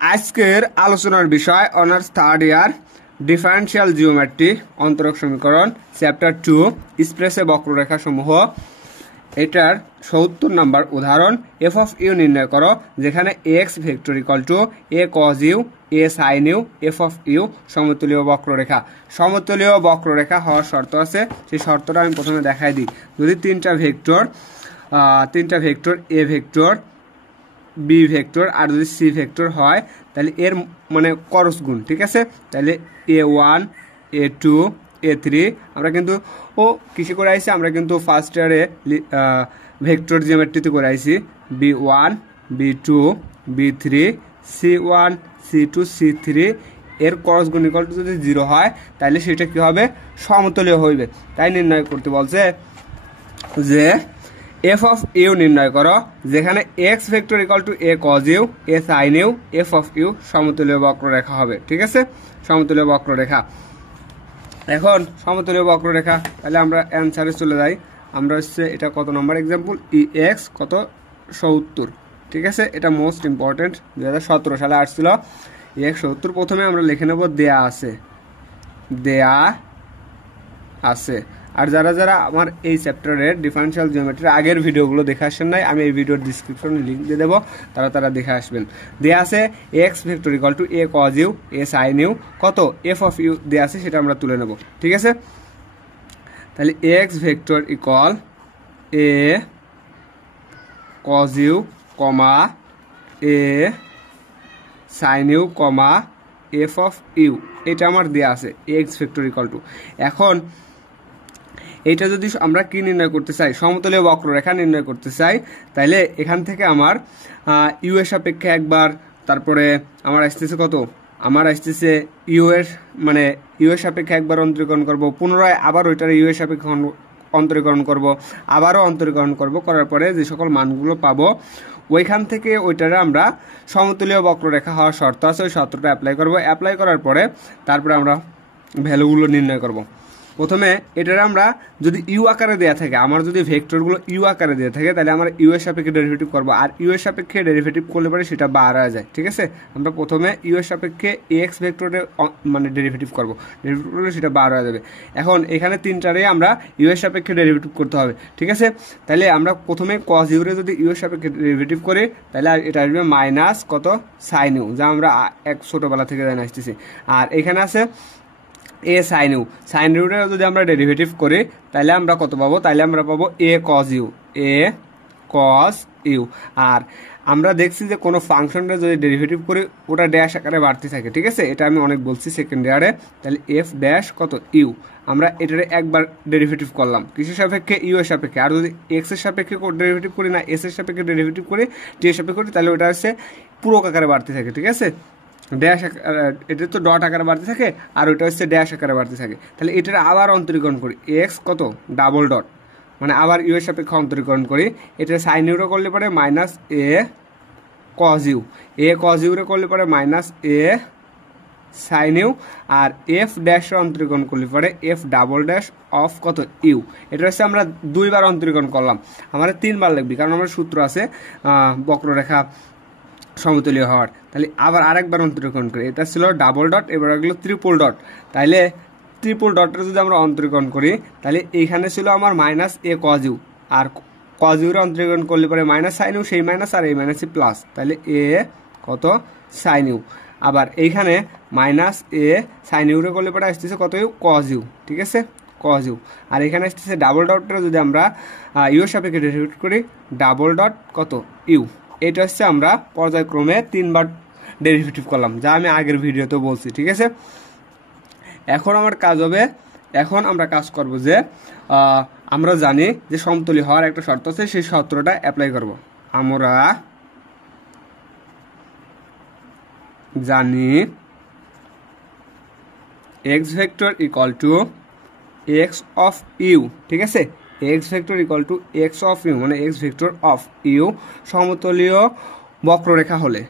আজকের আলোচনার বিষয় honours third year differential geometry অন্তরক সমীকরণ চ্যাপ্টার 2 স্পেসে বক্ররেখা সমূহ। এটার ৭০ নম্বর উদাহরণ এফ অফ ইউ নির্ণয় করো, যেখানে x vector equal to A cos U A sine U F of u সমতুলীয় বক্ররেখা। সমতুলীয় বক্ররেখা হওয়ার শর্ত আছে, সেই শর্তটা আমি প্রথমে দেখাই দিই। যদি তিনটা vector a vector b vector আর যদি সি ভেক্টর হয় তাহলে এর মানে করস গুণ, ঠিক আছে। তাহলে A1 A2 A3 আমরা কিন্তু কিসে করে আইছি, আমরা কিন্তু ফার্স্ট ইয়ারে ভেক্টর জিওমেট্রিতে করে আইছি। B1 B2 B3 C1 C2 C3 এর করস গুণ ইকুয়াল টু যদি 0 হয় তাহলে সেটা কি হবে, সমতুল্য হইবে। তাই নির্ণয় করতে বলছে যে এফ অফ ইউ নির্ণয় করো, যেখানে x vector equal to A cos U A sine U F of U সমতুল্য বক্ররেখা হবে, ঠিক আছে। সমতুল্য বক্ররেখা। এখন সমতুল্য বক্ররেখা, তাহলে আমরা অ্যান্সারে চলে যাই। আমরা হচ্ছে এটা কত নম্বর এক্সাম্পল, ই এক্স কত ৭০, ঠিক আছে। এটা মোস্ট ইম্পর্টেন্ট, 2017 সালে আসছিল ই এক্স ৭০। প্রথমে আমরা লিখে নেব দেয়া আছে। আর যারা যারা আমার এই চ্যাপ্টারের ডিফারেন্সিয়াল জিওমেট্রির আগের ভিডিওগুলো দেখে আসেন নাই, আমি এই ভিডিওর ডিসক্রিপশনে লিঙ্ক দিয়ে দেবো, তারা দেখে আসবেন। দেয়া আছে x vector equal to A cos U A sine U কত এফ অফ ইউ দেয়া আছে, সেটা আমরা তুলে নেব, ঠিক আছে। তাহলে X vector equal A cos U comma A sine U comma F of you, এটা আমার দেয়া আছে এক্স ভেক্টর ইকুয়াল টু। এখন এইটা যদি আমরা কি নির্ণয় করতে চাই, সমতলীয় বক্ররেখা নির্ণয় করতে চাই, তাইলে এখান থেকে আমার ইউ এর সাপেক্ষে একবার, তারপরে আমার আসতেছে কত, আমার আসতেছে ইউ এর সাপেক্ষে একবার অন্তরীকরণ করব, পুনরায় আবার ওইটার ইউ এর সাপেক্ষে অন্তরীকরণ করব, আবারও অন্তরীকরণ করব, করার পরে যে সকল মানগুলো পাবো ওইখান থেকে ওইটারে আমরা সমতুলীয় বক্ররেখা হওয়ার শর্ত আছে, ওই শর্তটা অ্যাপ্লাই করব। অ্যাপ্লাই করার পরে তারপরে আমরা ভ্যালুগুলো নির্ণয় করব। প্রথমে এটার আমরা যদি ইউ আকারে দেওয়া থাকে, আমার যদি ভেক্টরগুলো ইউ আকারে দেওয়া থাকে, তাহলে আমরা ইউ এর সাপেক্ষে ডেরিভেটিভ করবো, আর ইউ এর সাপেক্ষে ডেরিভেটিভ করলে পরে সেটা বার হয়ে যায়, ঠিক আছে। আমরা প্রথমে ইউ এর সাপেক্ষে এক্স ভেক্টরের ডেরিভেটিভ করবো, ডেরিভেটিভ করলে সেটা বার হয়ে যাবে। এখন এখানে তিনটারে আমরা ইউ এর সাপেক্ষে ডেরিভেটিভ করতে হবে, ঠিক আছে। তাহলে আমরা প্রথমে কজ ইউরে যদি ইউ এর সাপেক্ষে ডেরিভেটিভ করি, তাহলে এটা আসবে মাইনাস কত সাইন ইউ, যা আমরা এক ছোটোবেলা থেকে জানে আসতেছি। আর এখানে আছে এ সাইন ইউরে যদি আমরা ডেরিভেটিভ করি তাহলে আমরা কত পাবো, তাহলে আমরা পাবো এ কজ ইউ। আর আমরা দেখছি যে কোনো ফাংশনটা যদি ডেরিভেটিভ করি ওটা ড্যাশ আকারে বাড়তে থাকে, ঠিক আছে। এটা আমি অনেক বলছি সেকেন্ড ইয়ারে। তাহলে এফ ড্যাশ কত ইউ, আমরা এটারে একবার ডেরিভেটিভ করলাম কিসের সাপেক্ষে, ইউ এর সাপেক্ষে। আর যদি এক্স এর সাপেক্ষে ডেরিভেটিভ করি না এস এর সাপেক্ষে ডেরিভেটিভ করি টি এর সাপেক্ষে করি, তাহলে ওটা হচ্ছে পূরক আকারে বাড়তে থাকে, ঠিক আছে। ড্যাশ এটা তো ডট আকারে বাড়তে থাকে, আর ওইটা হচ্ছে ড্যাশ আকারে বাড়তে থাকে। তাহলে এটার আবার অন্তরীকরণ করি, এক্স কত ডাবল ডট, আবার ইউ এর সাপেক্ষে অন্তরীকরণ করি। এটা সাইন ইউরে করলে পরে মাইনাস এ কজ ইউরে করলে পরে মাইনাস এ সাইন ইউ। আর এফ ড্যাশের অন্তরীকরণ করলে পরে এফ ডাবল ড্যাশ অফ কত ইউ। এটা হচ্ছে আমরা দুইবার অন্তরীকরণ করলাম, আমাদের তিনবার লিখবি, কারণ আমার সূত্র আছে বক্ররেখা সমতুল্য হওয়ার। তাহলে আবার আরেকবার অন্তরীকরণ করি, এটা ছিল ডাবল ডট, এবার এগুলো ট্রিপল ডট। তাইলে ট্রিপল ডটের যদি আমরা অন্তরীকরণ করি, তাহলে এইখানে ছিল আমার মাইনাস এ কজ ইউ, আর কজ ইউরে অন্তরীকরণ করলে পরে মাইনাস সাইন ইউ, সেই মাইনাস আর এই মাইনাসই প্লাস, তাহলে এ কত সাইন ইউ। আবার এইখানে মাইনাস এ সাইন ইউরে করলে পরে আসতেছে কত ইউ কজ ইউ, ঠিক আছে, কজ ইউ। আর এখানে আসতেছে ডাবল ডটটা যদি আমরা ইউ এর সাপেক্ষে ডেরিভেটিভ করি, ডাবল ডট কত ইউ। এটা হচ্ছে আমরা পর্যায়ক্রমে তিনবার ডেরিভেটিভ করলাম, যা আমি আগের ভিডিওতে বলছি, ঠিক আছে। এখন আমার কাজ হবে, এখন আমরা কাজ করব যে আমরা জানি যে সমতুল্য হওয়ার একটা শর্ত আছে, সেই শর্তটা অ্যাপ্লাই করব। আমরা জানি x vector equal to x of you, ঠিক আছে। X vector equal to x of u x vector of u সমতলীয় বক্ররেখা হলে,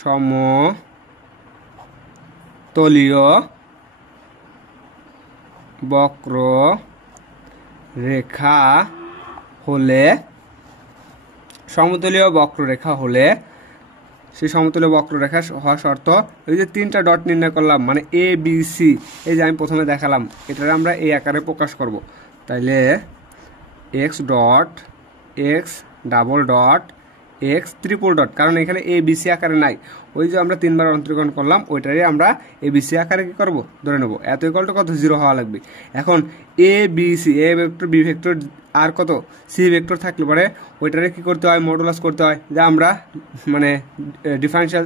সমতলীয় বক্ররেখা হলে সেই সমতুল্য বক্ররেখা হওয়া শর্ত এই যে 3টা ডট নির্ণয় করলাম মানে এ বি সি, এই যে আমি প্রথমে দেখালাম, এটারে আমরা এই আকারে প্রকাশ করব। তাইলে x dot x double dot x triple dot, কারণ এখানে এ বি সি আকারে নাই, ওই যে আমরা 3বার অন্তরীকরণ করলাম ওইটারে আমরা এ বি সি আকারে কি করব ধরে নেব। এত ইকুয়াল টু কত 0 হওয়া লাগবে। এখন a b c, a vector b vector আর কত সি ভেক্টর থাকলে পরে ওইটারে কি করতে হয় মডুলাস করতে হয়, যা আমরা মানে ডিফারেন্সিয়াল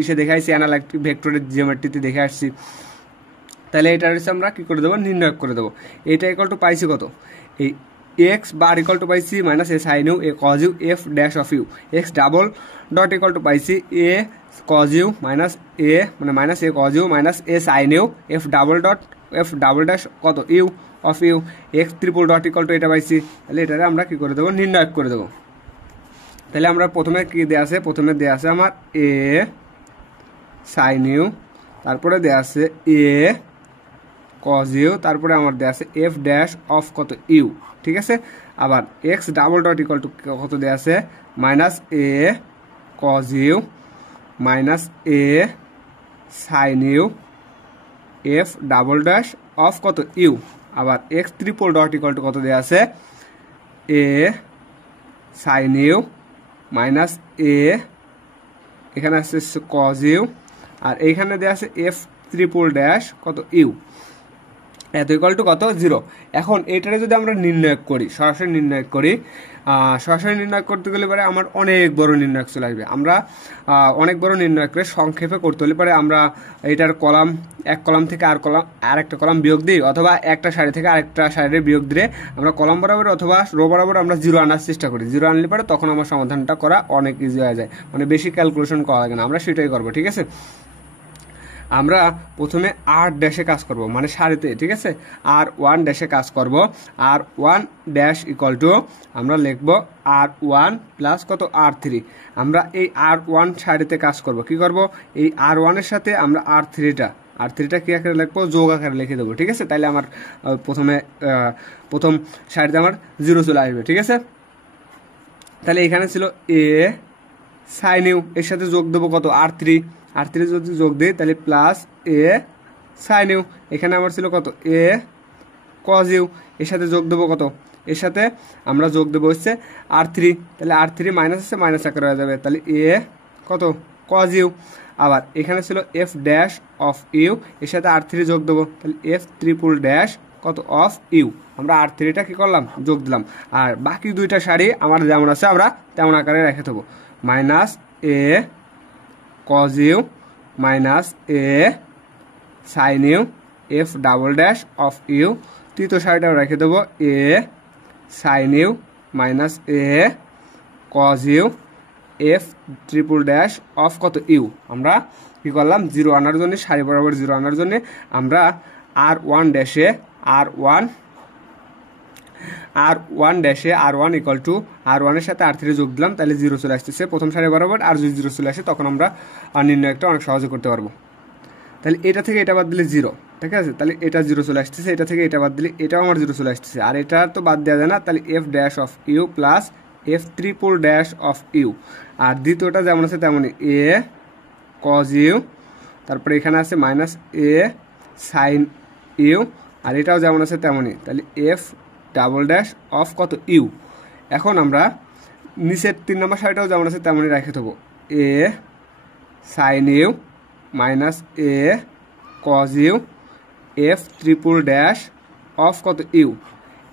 ইসে দেখে আসছি, অ্যানালাইটিক ভেক্টরের জিওমেট্রিতে দেখে আসছি। তাহলে এটা হচ্ছে আমরা কি করে দেবো নির্ণয় করে দেবো। এটা ইকুয়াল টু পাইছি কত এই এক্স বার ইকুয়াল টু পাইছি minus A sine u a cos u F dash of u, x double dot equal to পাইছি a cos you minus a মানে minus A cos you minus A sine U F double dot f double dash কত u of u, x triple dot equal to এটা পাইছি। তাহলে এটারে আমরা কি করে দেবো নির্ণয় করে দেবো। তাহলে আমরা প্রথমে কি দেওয়া আছে, প্রথমে দেওয়া আছে আমার এ সাইন ইউ, তারপরে দেওয়া আছে এ কজ ইউ, তারপরে আমার দেওয়া আছে এফ ড্যাশ অফ কত ইউ, ঠিক আছে। আবার X double dot equal to কত দেওয়া আছে minus A cos you minus A sine U F double dash of কত ইউ। আবার X triple dot equal to কত দেওয়া আছে এ সাইন ইউ মাইনাস এ এখানে আছে কজ ইউ, আর এইখানে দেওয়া আছে এফ ট্রিপল ড্যাশ কত ইউ, এত ইকুয়াল টু কত 0। এখন এটারে যদি আমরা নির্ণয় করি, সরাসরি নির্ণয় করি, সরাসরি নির্ণয় করতে গেলে পরে আমার অনেক বড় নির্ণয় চলে আসবে। আমরা অনেক বড় নির্ণয় করে সংক্ষেপে করতে হলে পরে আমরা এটার কলাম এক কলাম থেকে আর একটা কলাম বিয়োগ দিই, অথবা একটা সারি থেকে আরেকটা সারির বিয়োগ দিয়ে আমরা কলাম বরাবর অথবা রো বরাবর আমরা 0 আনার চেষ্টা করি। 0 আনলে পরে তখন আমার সমাধানটা করা অনেক ইজি হয়ে যায়, মানে বেশি ক্যালকুলেশন করা লাগে না, আমরা সেটাই করবো, ঠিক আছে। আমরা প্রথমে আর ড্যাশে কাজ করব মানে সারিতে, ঠিক আছে। আর ওয়ান ড্যাশে কাজ করব, আর ওয়ান ড্যাশ ইকুয়াল টু আমরা লিখব আর ওয়ান প্লাস কত আর থ্রি। আমরা এই আর ওয়ান সারিতে কাজ করব, কি করব এই আর ওয়ানের সাথে আমরা আর থ্রিটা কি আকারে লিখবো যোগ আকারে লিখে দেবো, ঠিক আছে। তাইলে আমার প্রথম সারিতে আমার 0 চলে আসবে, ঠিক আছে। তাহলে এখানে ছিল এ সাইন ইউ, এর সাথে যোগ দেবো কত আর থ্রি যদি যোগ দিই তাহলে প্লাস এ সাইন ইউ, এখানে আমার ছিল কত এ কজ ইউ, এর সাথে যোগ দেবো কত, এর সাথে আমরা যোগ দেবো হচ্ছে আর থ্রি, তাহলে আর থ্রি মাইনাস আছে মাইনাস আকারে হয়ে যাবে, তাহলে এ কত কজ ইউ। আবার এখানে ছিল এফ ড্যাশ অফ ইউ, এর সাথে আর থ্রি যোগ দেবো, তাহলে এফ ট্রিপল ড্যাশ কত অফ ইউ, আমরা আর থ্রিটা কী করলাম যোগ দিলাম। আর বাকি দুইটা সারি আমার যেমন আছে আমরা তেমন আকারে রেখে দেবো, minus A cos you minus A sine U F double dash of u, তৃতীয় সারিটাও রেখে দেবো a sine you minus A cos u f triple dash of কত ইউ। আমরা কী করলাম 0 আনার জন্য, সারি বরাবর 0 আনার জন্য আমরা আর ওয়ান ড্যাশে r one equal to r ওয়ানের সাথে আর থ্রি যোগ দিলাম, তাহলে 0 চলে আসতেছে প্রথম সারি বরাবর। আর যদি 0 চলে আসে তখন আমরা নির্ণয়টা অনেক সহজে করতে পারবো। তাহলে এটা থেকে এটা বাদ দিলে 0, ঠিক আছে। তাহলে এটা 0 চলে আসতেছে, এটা থেকে এটা বাদ দিলে এটাও আমার 0 চলে আসতেছে, আর এটা তো বাদ দেওয়া যায় না। তাহলে F dash of you plus F triple dash of u, আর দ্বিতীয়টা যেমন আছে তেমনই এ কজ ইউ, তারপরে এখানে আছে মাইনাস এ সাইন ইউ, আর এটাও যেমন আছে তেমনই, তাহলে এফ ডাবল ড্যাশ অফ কত ইউ। এখন আমরা নিচের 3 নম্বর সারিটাও যেমন আছে তেমনই রেখে দেবো, a sine you minus A cos u f triple dash of কত ইউ।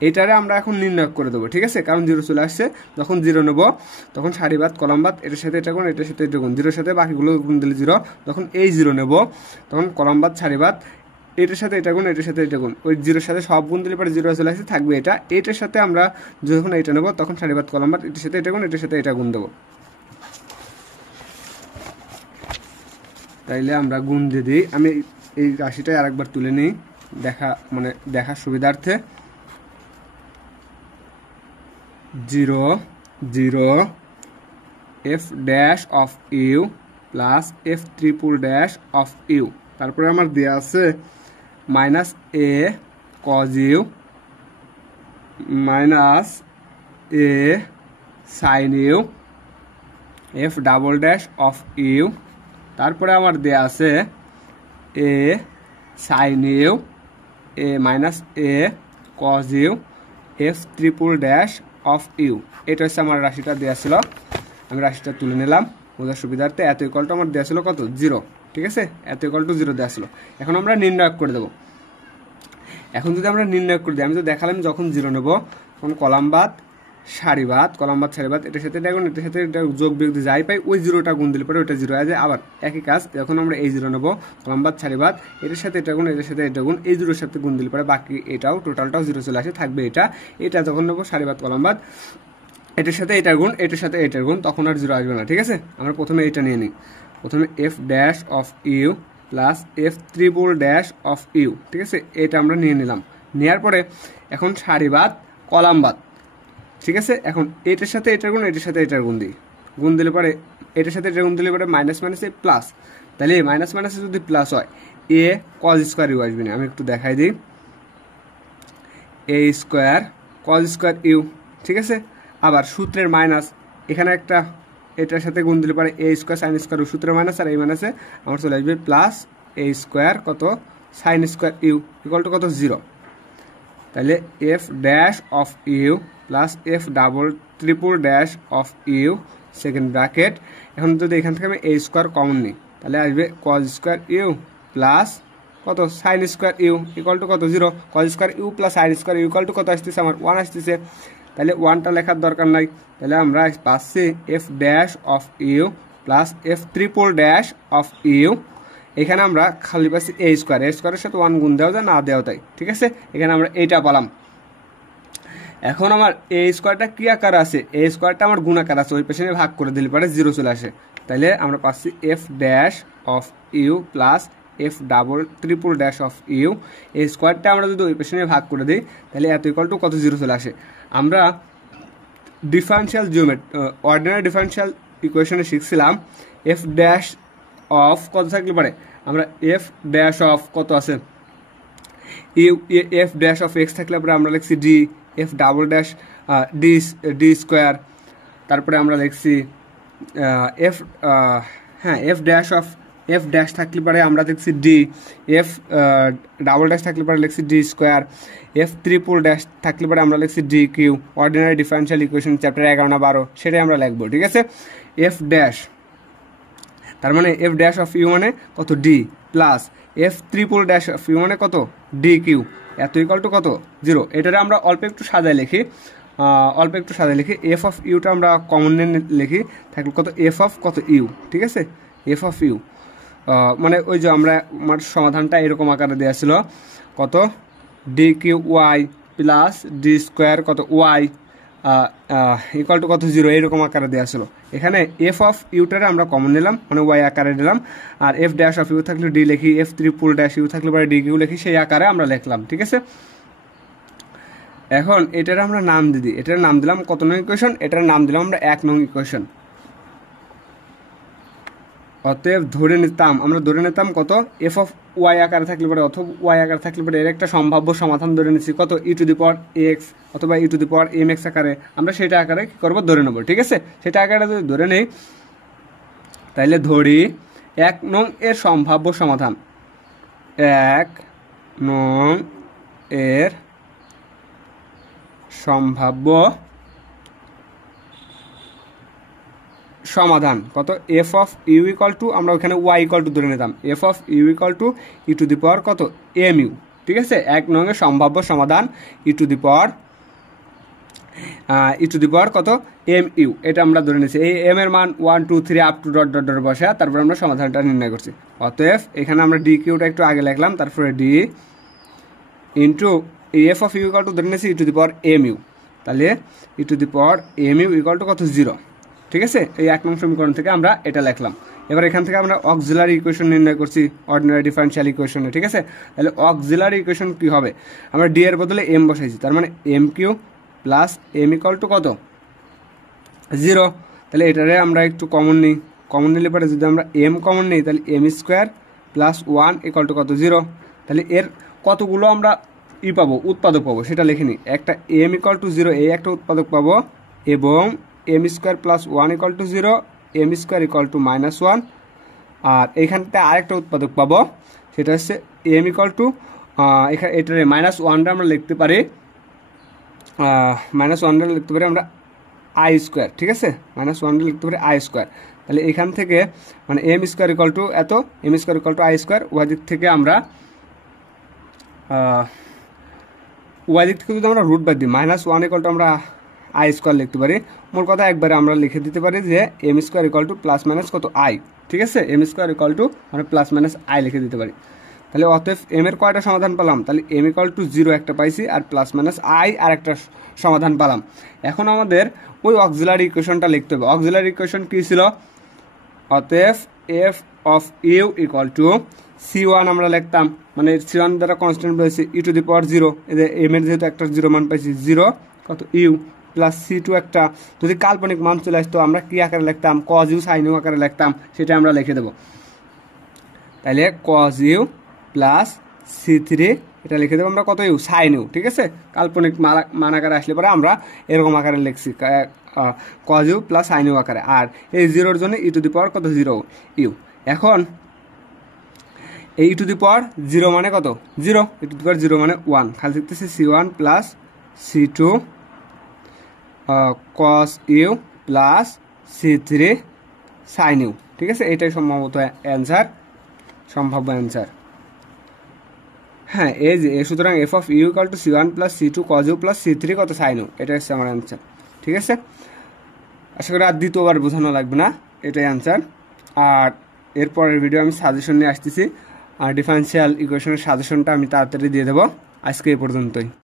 এটারে আমরা এখন নির্ণয় করে দেবো, ঠিক আছে, কারণ 0 চলে আসছে। যখন 0 নেবো তখন সারিবাদ কলামবাদ এটার সাথে এটা গুণ, এটার সাথে এটা গুণ, 0-এর সাথে বাকিগুলো গুণ দিলে 0। যখন এই 0 নেবো তখন কলামবাদ সারিবাদ এটার সাথে এটা গুণ, এটার সাথে এটা গুণ, ওই 0-এর সাথে সব গুণ দিলে পরে 0 চলে আসছে, থাকবে এটার সাথে আমরা যখন এটা নেবো তখন সারিবাদ কলামবাদ এটার সাথে এটা গুণ, এটার সাথে এটা গুণ দেবো। তাইলে আমরা গুণ দিয়ে দিই, আমি এই রাশিটাই আরেকবার তুলে নিই দেখার সুবিধার্থে। 0 0 f dash of you plus F triple dash of u, তারপরে আমার দেওয়া আছে minus A cos you minus A sine U F double dash of u, তারপরে আমার দেয়া আছে এ sine u, a minus A cos u, f triple dash of you. এটা হচ্ছে আমার রাশিটা দেওয়া ছিল, আমি রাশিটা তুলে নিলাম বোঝার সুবিধার্থে। এত ইকুয়ালটা আমার দেওয়া ছিল কত, 0, ঠিক আছে, এত ইকুয়ালটু 0 দেওয়া ছিল। এখন আমরা নির্ণয় করে দেবো। এখন যদি আমরা নির্ণয় করে দিই, আমি তো দেখালাম যখন 0 নেব তখন কলামবাদ সারিবাদ, কলামবাদ সারিবাদ, এটার সাথে এটা গুণ, এটার সাথে এটা যোগ বিয়োগ দিয়ে যাই পাই ওই 0টা গুণ দিলে পরে ওইটা 0 হয়ে যায়। আবার একই কাজ, যখন আমরা এই 0 নেব কলামবাদ সারিবাদ, এটার সাথে এটা গুণ, এটার সাথে এটা গুণ, এই 0-এর সাথে গুণ দিলে পরে বাকি এটাও টোটালটাও 0 চলে আসে, থাকবে এটা। এটা যখন নেব সারিবাদ কলামবাদ, এটার সাথে এটার গুণ, এটার সাথে এটার গুণ, তখন আর 0 আসবে না, ঠিক আছে। আমরা প্রথমে এটা নিয়ে নিই, প্রথমে F dash of you plus F triple dash of you, ঠিক আছে, এটা আমরা নিয়ে নিলাম। নেওয়ার পরে এখন সারিবাদ কলামবাদ, ঠিক আছে। এখন এটার সাথে এটার গুণ, এটার সাথে এটার গুণ দিই, গুণ দিলে পরে এটার সাথে এটার গুণ দিলে পরে মাইনাস মাইনাসে প্লাস, তাহলে মাইনাস মাইনাসে যদি প্লাস হয় এ কজ স্কোয়ার ইউ আসবে না। আমি একটু দেখাই দিই, এ স্কোয়ার কজ স্কোয়ার ইউ, ঠিক আছে। আবার সূত্রের মাইনাস, এখানে একটা এটার সাথে গুণ দিলে পরে A square sine square U, সূত্রের মাইনাস আর এই মাইনাসে আমার চলে আসবে প্লাস এ স্কোয়ার কত sine square U equal to কত 0। তাহলে F dash of you plus F double triple dash of U second bracket. এখন যদি এখান থেকে আমি এ স্কোয়ার কমন নিই তাহলে আসবে কজ স্কোয়ার ইউ প্লাস কত sine square U equal to কত 0। Cos square U plus sine square U equal to কত আসতেছে আমার 1 আসতেছে, তাহলে 1টা লেখার দরকার নাই। তাহলে আমরা পাচ্ছি F dash of you plus F triple dash of U. এখানে আমরা খালি পাচ্ছি এ স্কোয়ার, এ স্কোয়ারের সাথে 1 গুণ দেওয়া যায় না দেওয়া তাই, ঠিক আছে। এখানে আমরা এইটা পেলাম। এখন আমার এ স্কোয়ারটা কি আকার আছে, এ স্কোয়ারটা আমার গুণ আকার আছে, ওই পেছনে ভাগ করে দিলে পরে 0 চলে আসে। তাহলে আমরা পাচ্ছি F dash of you plus F double triple dash of U. এই স্কোয়ারটা আমরা যদি ওই পেছনে ভাগ করে দিই তাহলে এত ইকুয়াল টু কত 0 চলে আসে। আমরা ডিফারেনশিয়াল অর্ডিনারি ডিফারেনশিয়াল ইকুয়েশনে শিখছিলাম এফ ড্যাশ অফ কত থাকলে পারে, আমরা এফ ড্যাশ অফ কত আছে U, F dash of X থাকলে পরে আমরা লিখছি D, F double dash D square, তারপরে আমরা লিখছি F F dash of F dash থাকলে পরে আমরা লিখছি ডি, এফ ডাবল ড্যাশ থাকলে পরে লিখছি D square, F triple dash থাকলে পরে আমরা লিখছি D Q. Ordinary differential equation chapter 11 না 12 সেটাই আমরা লিখবো, ঠিক আছে। এফ ড্যাশ তার মানে এফ ড্যাশ অফ ইউ মানে কত D plus F triple dash of U মানে কত ডি কিউ, এত ইকুয়াল টু কত 0। এটারে আমরা অল্প একটু সাজায় লিখি, এফ অফ ইউটা আমরা কমন লিখি, থাকলে কত এফ অফ কত ইউ, ঠিক আছে, এফ অফ ইউ মানে ওই যে আমার সমাধানটা এরকম আকারে দেওয়া ছিল কত D Q Y plus D square কত ওয়াই ইকুয়াল টু কত 0, এইরকম আকারে দেওয়া ছিল। এখানে এফ অফ ইউটারে আমরা কমন নিলাম মানে ওয়াই আকারে নিলাম, আর এফ ড্যাশ অফ ইউ থাকলে ডি লিখি, এফ ট্রিপল ড্যাশ ইউ থাকলে পরে ডি কিউ লিখি, সেই আকারে আমরা লিখলাম, ঠিক আছে। এখন এটার আমরা নাম দিই, এটার নাম দিলাম কত নং ইকুয়েশন, এটার নাম দিলাম আমরা 1 নং ইকুয়েশন। অতএব আমরা ধরে নিতাম কত এফ অফ ওয়াই আকারে থাকলে পরে অথবা ওয়াই আকারে থাকলে পরে এর একটা সম্ভাব্য সমাধান ধরে নিচ্ছি কত ই টু দি পাওয়ার এক্স অথবা e to the power m x আকারে, আমরা সেটা আকারে কি করবো ধরে নেবো, ঠিক আছে। সেটা আকারে যদি ধরে নেই তাহলে ধরি 1 নং এর সম্ভাব্য সমাধান, 1 নং এর সম্ভাব্য সমাধান কত F of you equal to, আমরা ওখানে ওয়াই ইকুয়াল টু ধরে নিতাম, f of you equal to e to the power কত এম ইউ, ঠিক আছে। 1 নং এর সম্ভাব্য সমাধান ই টু দি পাওয়ার কত এম ইউ, এটা আমরা ধরে নিচ্ছি। এই এম এর মান 1 2 3 up to dot dot dot বসে, তারপর আমরা সমাধানটা নির্ণয় করছি। অতএব এখানে আমরা ডি কিউটা একটু আগে লিখলাম, তারপরে d into f of you equal to ধরে নিচ্ছি e to the power m u, তাহলে e to the power m u equal to কত 0, ঠিক আছে। এই 1 নং সমীকরণ থেকে আমরা এটা লিখলাম। এবার এখান থেকে আমরা অক্সিলারি ইকুয়েশন নির্ণয় করছি অর্ডিনারি ডিফারেনশিয়াল ইকুয়েশনে, ঠিক আছে। তাহলে অক্সিলারি ইকুয়েশন কি হবে, আমরা ডি এর বদলে এম বসাইছি, তার মানে M Q plus M equal to কত 0। তাহলে এটারে আমরা একটু কমন নিলে পরে যদি আমরা এম কমন নিই তাহলে M square plus 1 equal to কত 0। তাহলে এর কতগুলো আমরা উৎপাদক পাবো সেটা লিখে নিই। একটা এম ইকুয়াল টু 0 এই একটা উৎপাদক পাবো, এবং M square plus 1 equal to 0 M square equal to -1, আর এইখানতে আরেকটা উৎপাদক পাবো, সেটা হচ্ছে এম ইকুয়াল টু এখানে এটার -1টা আমরা লিখতে পারি -1টা লিখতে পারি আমরা আই স্কোয়ার, ঠিক আছে, -1টা লিখতে পারি আই স্কোয়ার। তাহলে এখান থেকে মানে এম স্কোয়ার ইকুয়াল টু এত, M square equal to I square, Y দিক থেকে আমরা ওয়াই দিক থেকে যদি আমরা রুট বাদ দিই -1 ইকুয়াল টু আমরা আই স্কোয়ার লিখতে পারি। মোট কথা একবারে আমরা লিখে দিতে পারি যে M square equal to plus minus কত আই, ঠিক আছে, এম স্কোয়ার ইকুয়াল টু আমরা প্লাস মাইনাস আই লিখে দিতে পারি। তাহলে অতএব এম এর কয়টা সমাধান পেলাম, তাহলে এম ইকুয়াল টু 0 একটা পাইছি, আর প্লাস মাইনাস আই আর একটা সমাধান পেলাম। এখন আমাদের ওই অক্সিলারি ইকুয়েশনটা লিখতে হবে। অক্সিলারি ইকুয়েশন কী ছিল, অতএব F of you equal to C1 আমরা লিখতাম, মানে C1 দ্বারা কনস্ট্যান্ট পেয়েছি e⁻0, এদের এম এর যেহেতু একটা 0 মান পাইছি 0 কত ইউ, প্লাস C2 একটা যদি কাল্পনিক মান চলে আসতো আমরা কি আকারে লিখতাম, cos u sin u আকারে লিখতাম, সেটা আমরা লিখে দেবো। তাহলে cos u প্লাস C3 এটা লিখে দেবো আমরা কত ইউ sin u, ঠিক আছে, কাল্পনিক মান আকারে আসলে পরে আমরা এরকম আকারে লিখছি cos u plus sin u আকারে, আর এই 0-র জন্য কত 0 ইউ। এখন এই e⁻0 মানে কত 0, e⁻0 মানে 1, খালি লিখতেছে C1 plus C2 cos u plus C3 sin u, ঠিক আছে, এটাই সম্ভবত অ্যান্সার, সম্ভাব্য অ্যান্সার। হ্যাঁ, এই যে সুতরাং F of you equal to C1 plus C2 cos u plus C3 কত sin u, এটা হচ্ছে আমার অ্যান্সার, ঠিক আছে। আশা করি আর দ্বিতীয়বার বোঝানো লাগবে না, এটাই অ্যান্সার। আর এরপরের ভিডিও আমি সাজেশন নিয়ে আসতেছি, আর ডিফারেন্সিয়াল ইকুয়েশনের সাজেশনটা আমি তাড়াতাড়ি দিয়ে দেবো। আজকে এই পর্যন্তই।